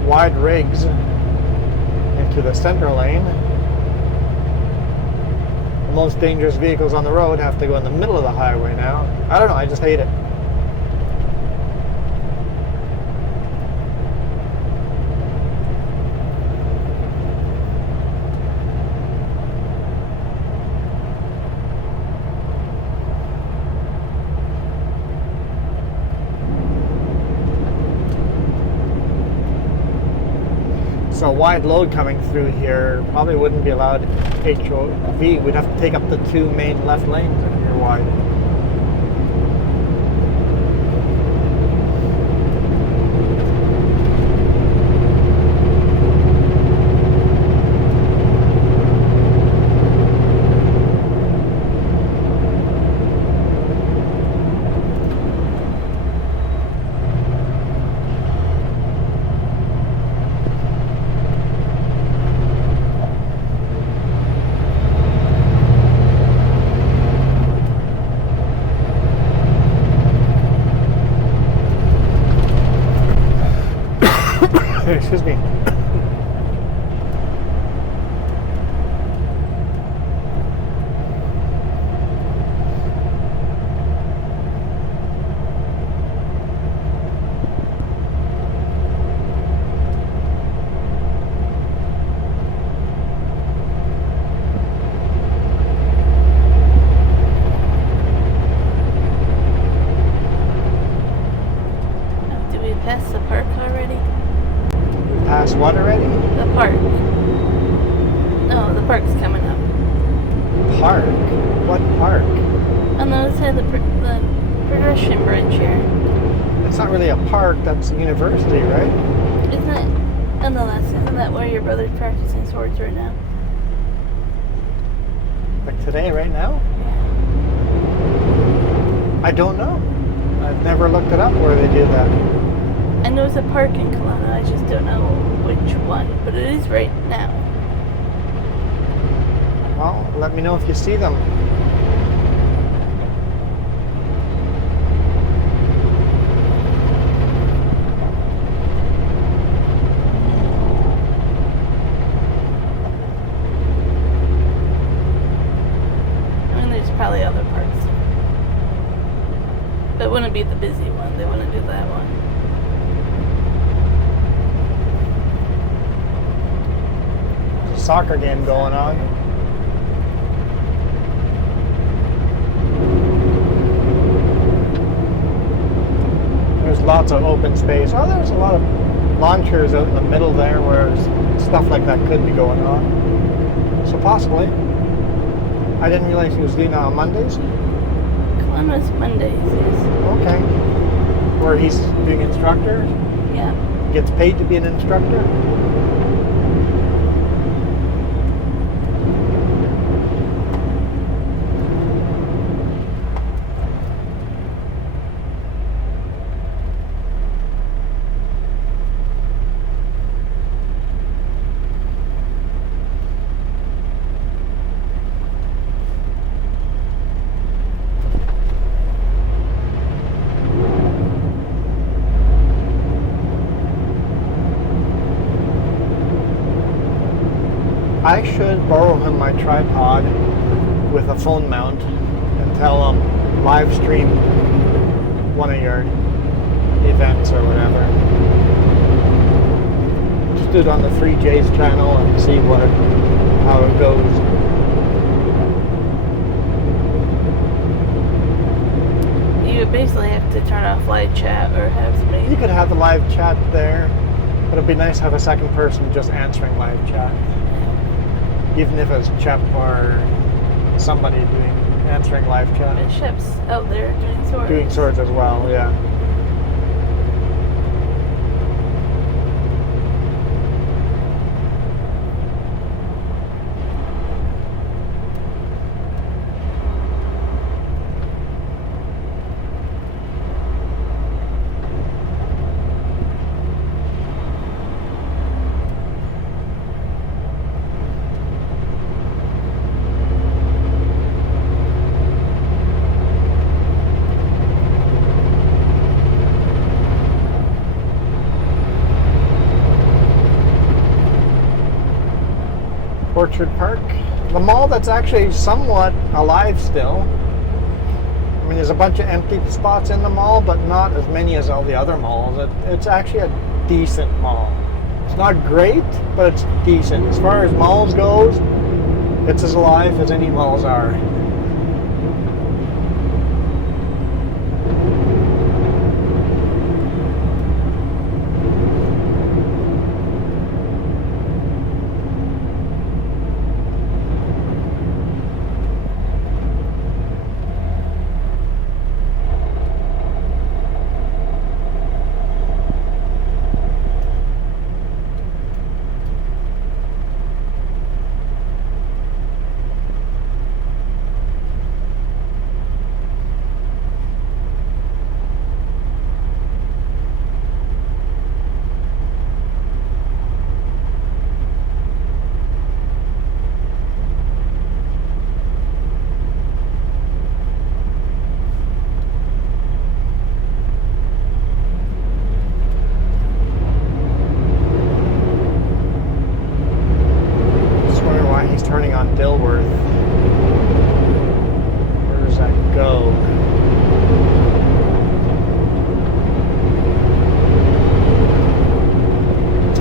wide rigs into the center lane. The most dangerous vehicles on the road have to go in the middle of the highway now. I don't know, I just hate it. So wide load coming through here probably wouldn't be allowed HOV. We'd have to take up the 2 main left lanes if you're wide. Excuse me. Did we pass the park already? Past what already? The park. No, the park's coming up. Park? What park? On the other side of the progression bridge here. It's not really a park, that's a university, right? Isn't it? Nonetheless, isn't that where your brother's practicing swords right now? Like today, right now? I don't know. I've never looked it up where they do that. I know it's a park in Kelowna, I just don't know which one, but it is right now. Well, let me know if you see them. Probably other parts. But it wouldn't be the busy one. They wouldn't do that one. There's a soccer game going on. There's lots of open space. Oh, there's a lot of lawn chairs out in the middle there where stuff like that could be going on. So possibly. I didn't realize he was doing that on Mondays. Kelowna's Mondays, yes. Okay. Where he's being instructor? Yeah. Gets paid to be an instructor? I should borrow him my tripod with a phone mount and tell him live stream one of your events or whatever. Just do it on the Free Jays channel and see how it goes. You would basically have to turn off live chat or have somebody. You could have the live chat there, but it'd be nice to have a second person just answering live chat. Even if it's Chep or somebody answering live chat. And Shep's out there doing swords. Doing swords as well, yeah. Orchard Park, the mall that's actually somewhat alive still. I mean, there's a bunch of empty spots in the mall, but not as many as all the other malls. It's actually a decent mall. It's not great, but it's decent. As far as malls goes, it's as alive as any malls are.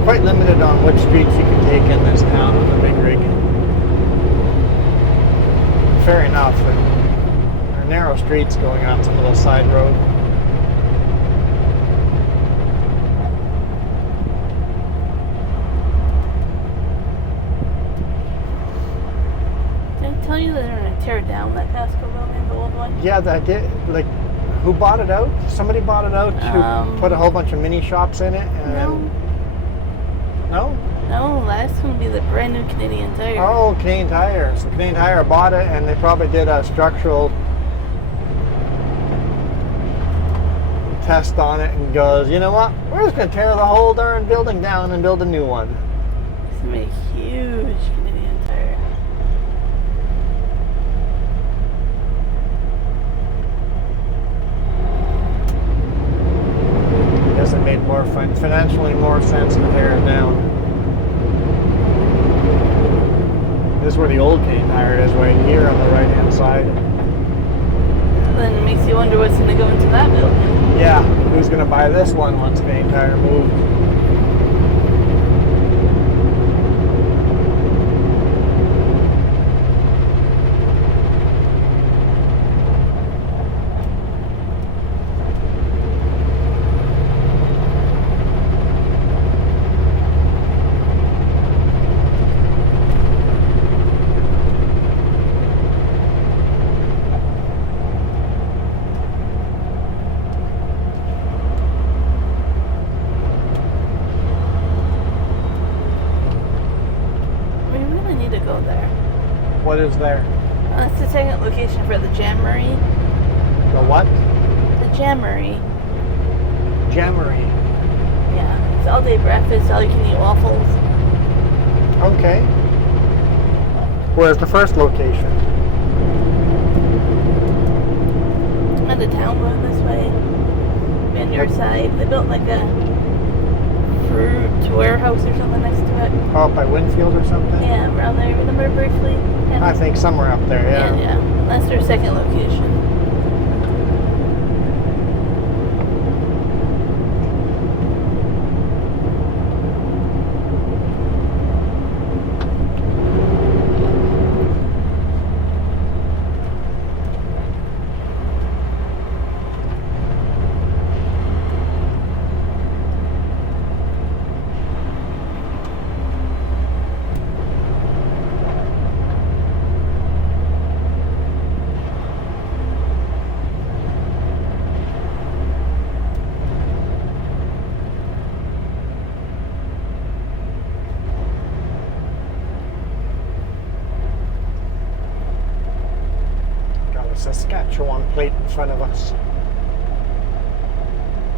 Quite limited on which streets you can take in this town with a big rig. Fair enough. There are narrow streets going on some little side road. Did I tell you that they're going to tear down that Costco building, the old one? Yeah, that did. Like, who bought it out? Somebody bought it out to put a whole bunch of mini shops in it. And no. No? No, that's going to be the brand new Canadian Tire. Oh, Canadian Tire. So Canadian Tire bought it, and they probably did a structural test on it and goes, you know what? We're just going to tear the whole darn building down and build a new one. It's going to be a huge Canadian Tire. I guess it made more financially more sense to tear it down. This is where the old Canadian Tire is, right here on the right-hand side. Then it makes you wonder what's going to go into that building. Yeah, who's going to buy this one once Canadian Tire moves? What is there? That's the second location for the Jamboree. The what? The Jamboree. Jamboree. Yeah, it's all day breakfast, all you can eat waffles. Okay. Where's the first location? On the town going this way. On your side. They built like a fruit warehouse or something next to it. Oh, up by Winfield or something? Yeah, around there. Remember briefly? Yeah. I think somewhere up there, yeah. Yeah. That's their second location. Saskatchewan plate in front of us.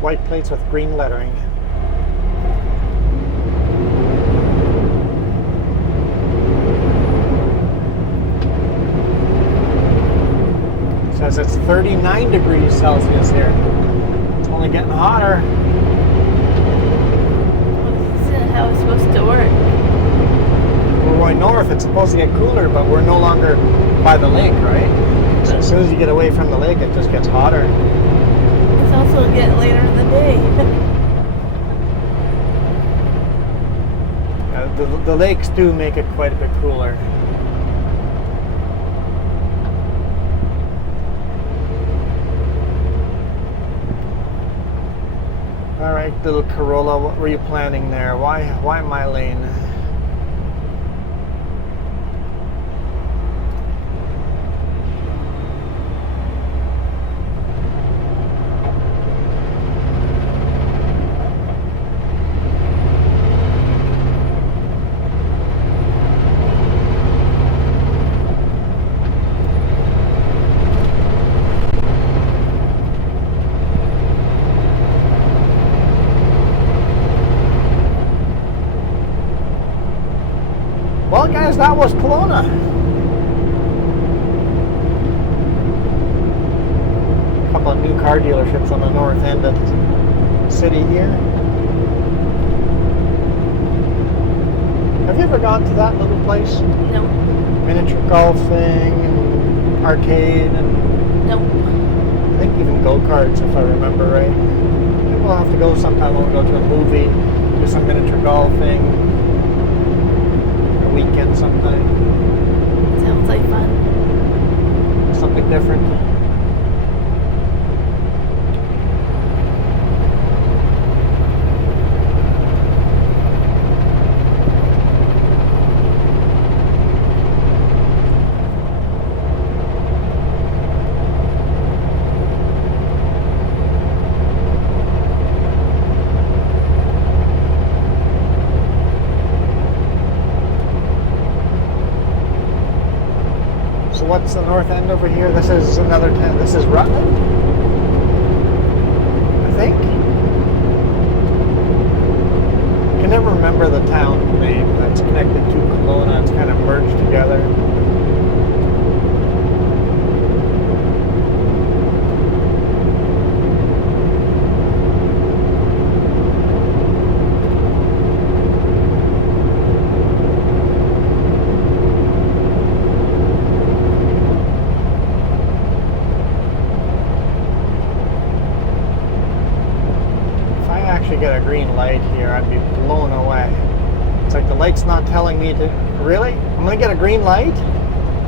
White plates with green lettering. It says it's 39 degrees Celsius here. It's only getting hotter. This isn't how it's supposed to work. We're going north, it's supposed to get cooler, but we're no longer by the lake, right? So as soon as you get away from the lake, it just gets hotter. It's also getting later in the day. The lakes do make it quite a bit cooler. All right, little Corolla, what were you planning there? Why my lane? Well, guys, that was Kelowna. A couple of new car dealerships on the north end of the city here. Have you ever gone to that little place? No. Miniature golfing and arcade and No. I think even go-karts, if I remember right. Maybe we'll have to go sometime when we go to a movie, do some miniature golfing. Weekend sometime. Sounds like fun. Something different. what's the north end over here? This is another town. This is Rutland, I think. I can never remember the town name that's connected to Kelowna. It's kind of merged together. Get a green light here, I'd be blown away. It's like the light's not telling me to. Really? I'm gonna get a green light?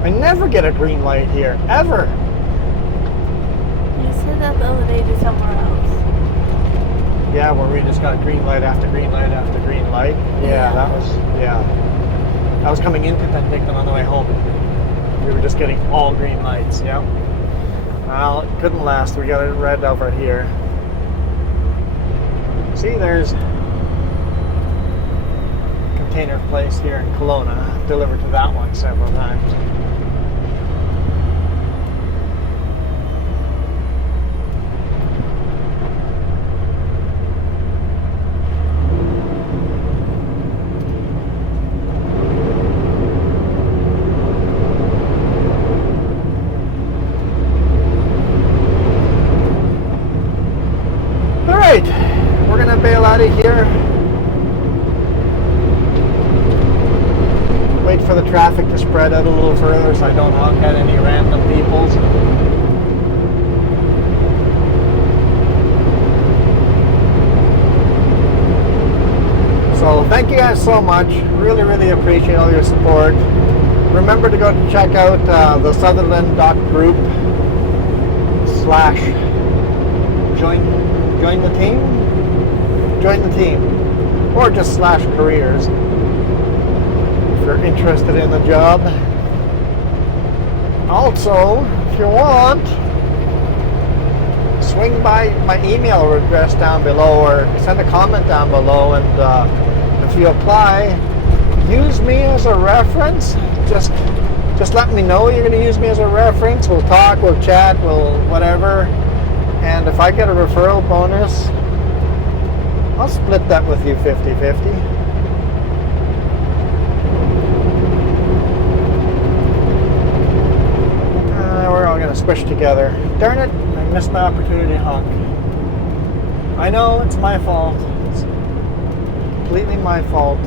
I never get a green light here, ever. You said that the other day to somewhere else. Yeah, where we just got green light after green light after green light. Yeah, that was coming into Penticton on the way home. We were just getting all green lights, yeah. Well, it couldn't last. We got it red over here. See, there's a container place here in Kelowna. I've delivered to that one several times. All right. We're gonna bail out of here. Wait for the traffic to spread out a little further so I don't honk at any random peoples. So thank you guys so much. Really, really appreciate all your support. Remember to go and check out the Sutherland.group / join the team. Join the team, or just / careers if you're interested in the job. Also, if you want, swing by my email address down below or send a comment down below, and if you apply, use me as a reference. Just let me know you're going to use me as a reference. We'll talk, we'll chat, we'll whatever, and if I get a referral bonus, I'll split that with you 50-50. We're all going to squish together. Darn it, I missed my opportunity to honk. I know, it's my fault. It's completely my fault.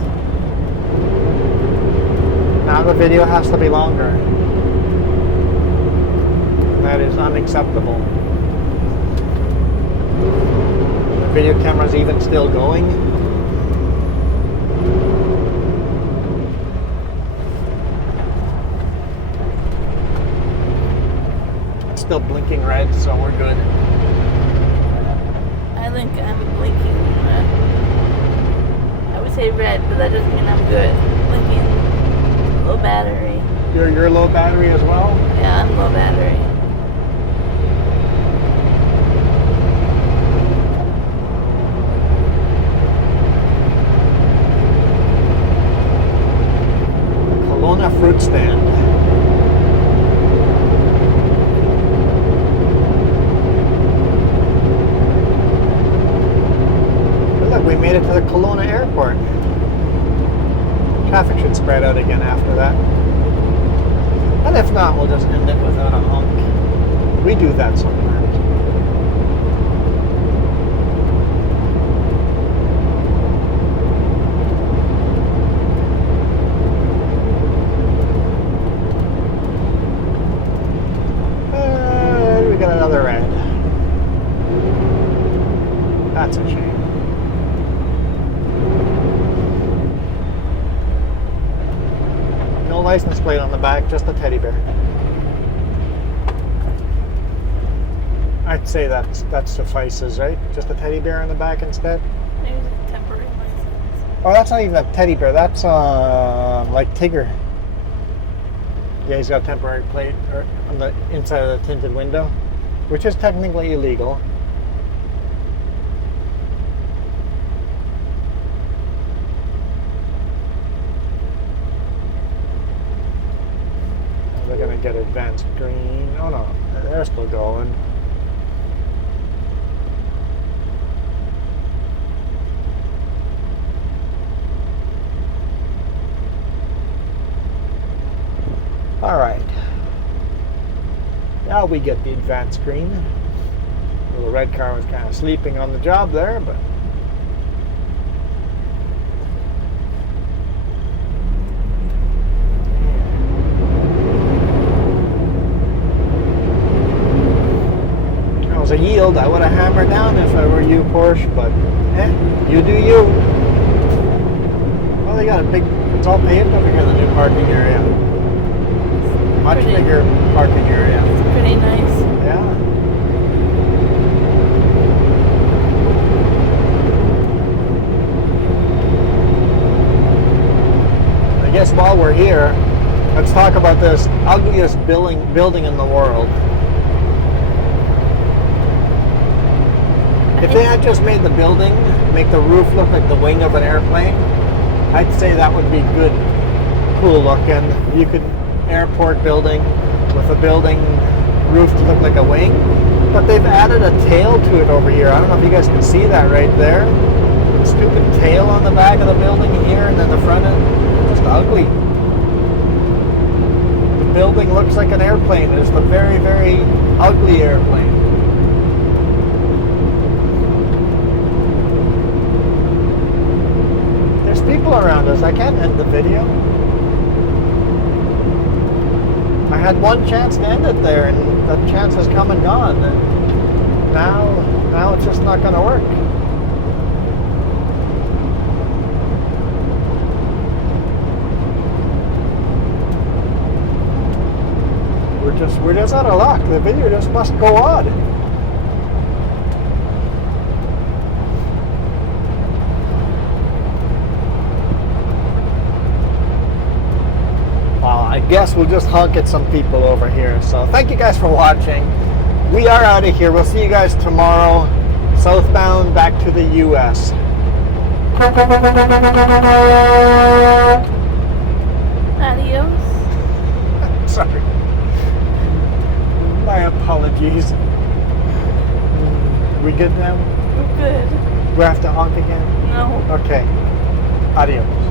Now the video has to be longer. And that is unacceptable. Video camera's even still going. It's still blinking red, so we're good. I think I'm blinking red. I would say red, but that doesn't mean I'm good. Blinking low battery. You're low battery as well? Yeah, I'm low battery. Fruit stand. But look, we made it to the Kelowna airport. Traffic should spread out again after that. And if not, we'll just end it without a honk. We do that sometimes. That's a shame. No license plate on the back, just a teddy bear. I'd say that suffices, right? Just a teddy bear on the back instead? Maybe a temporary license. Oh, that's not even a teddy bear. That's like Tigger. Yeah, he's got a temporary plate on the inside of the tinted window, which is technically illegal. get advanced green. Oh no, they're still going. All right. Now we get the advanced green. The little red car was kind of sleeping on the job there, but that was a yield. I would have hammered down if I were you, Porsche, but you do you. Well, they got a big, it's all paved over here in the new parking area. Much bigger parking area. It's pretty nice. Yeah. I guess while we're here, let's talk about this ugliest building in the world. If they had just made the building, make the roof look like the wing of an airplane, I'd say that would be good, cool looking. You could airport building with a building roof to look like a wing, but they've added a tail to it over here. I don't know if you guys can see that right there. Stupid tail on the back of the building here, and then the front end, just ugly. The building looks like an airplane. It's a very, very ugly airplane. There's people around us. I can't end the video. I had one chance to end it there, and that chance has come and gone. And now it's just not going to work. We're just out of luck. The video just must go on. Well, I guess we'll just honk at some people over here. So thank you guys for watching. We are out of here. We'll see you guys tomorrow. Southbound back to the US. Adios. Sorry. My apologies. We good now? We're good. Do I have to honk again? No. Okay. Adios.